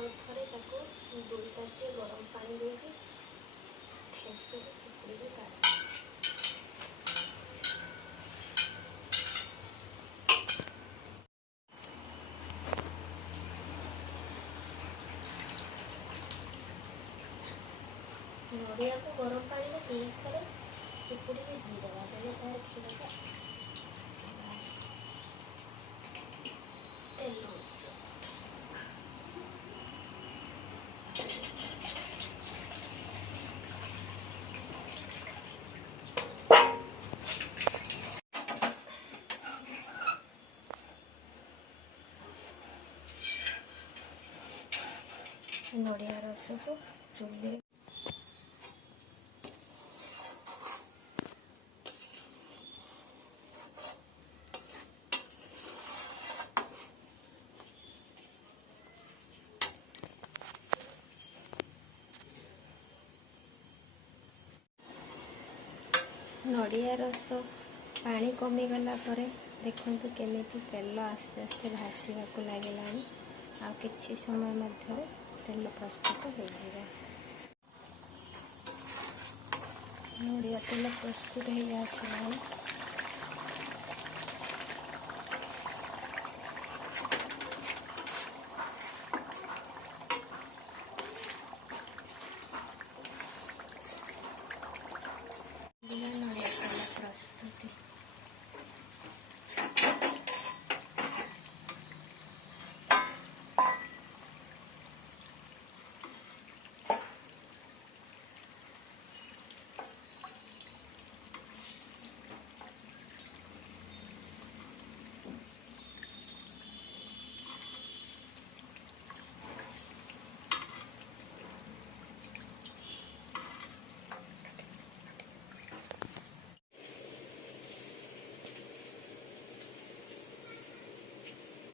ଆଉ ଥରେ ତାକୁ ଦୁଇ ତାଟିଏ ଗରମ ପାଣି ଦେଇକି ଠେସିକି ଚିପୁଡ଼ିକି କାଢ଼। ନଡ଼ିଆକୁ ଗରମ ପାଣିରେ ଦୁଇ ଥର ଚିପୁଡ଼ିକି ଧୋଇଦେବା, ଦେଲେ ତାର କ୍ଷୀରଟା ତେଲ ଅଂଶ। ନଡ଼ିଆ ରସକୁ ଚୁଲିରେ नड़िया रस पानी कमीगला देखु केमी तेल आस्ते आस्ते भाषा लगे आ कि समय मध्य तेल प्रस्तुत हो जाए। नड़िया तेल प्रस्तुत हो आसला।